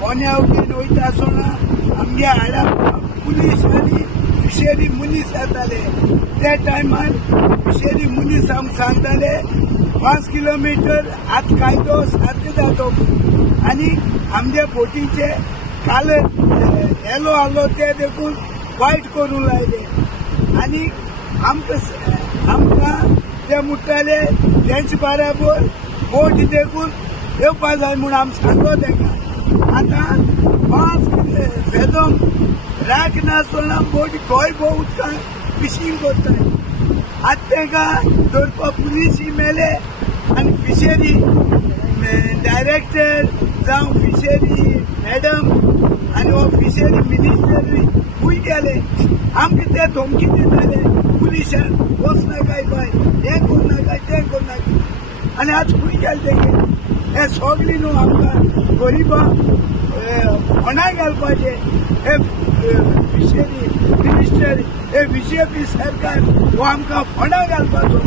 पोन्या घेवन वयता आसतना आमगे हाडा पुलीस आनी फिशरी मनीस येताले. त्या टायमार फिशरी मनीस आमकां सांगताले 5 किलोमीटर आत कायदो सारको जातो आनी आमच्या बोटीचे कालर येलो आलो ते देखून वायट करूंक लायले आनी आमकां ते म्हणटाले तेंचे बराबर बोट देखून येवपा जाय म्हूण आमी सांगलो तेंकां. आतां 5 फेदोम राख नासतना बोट गोंय भोव उदकां फिशींग करताय. आतां तेंकां धरपा पुलीस मेले आनी फिशरी डायरेक्टर जावं फिशरी मॅडम आनी हो फिशरी मिनिस्टर खूंय गेले. आमकां ते धमकी दिताले पुलिसांक वचनाकाय बाय हें करनाकाय तें करनाकाय आनी आतां खूंय गेले तेगे. हे सगळी न्हू आमकां गरिबांक फोंडा घालपाचें. हे फिशरी मिनिस्टर हे बीजेपी सरकार हो आमकां फोंडा घालपाचो.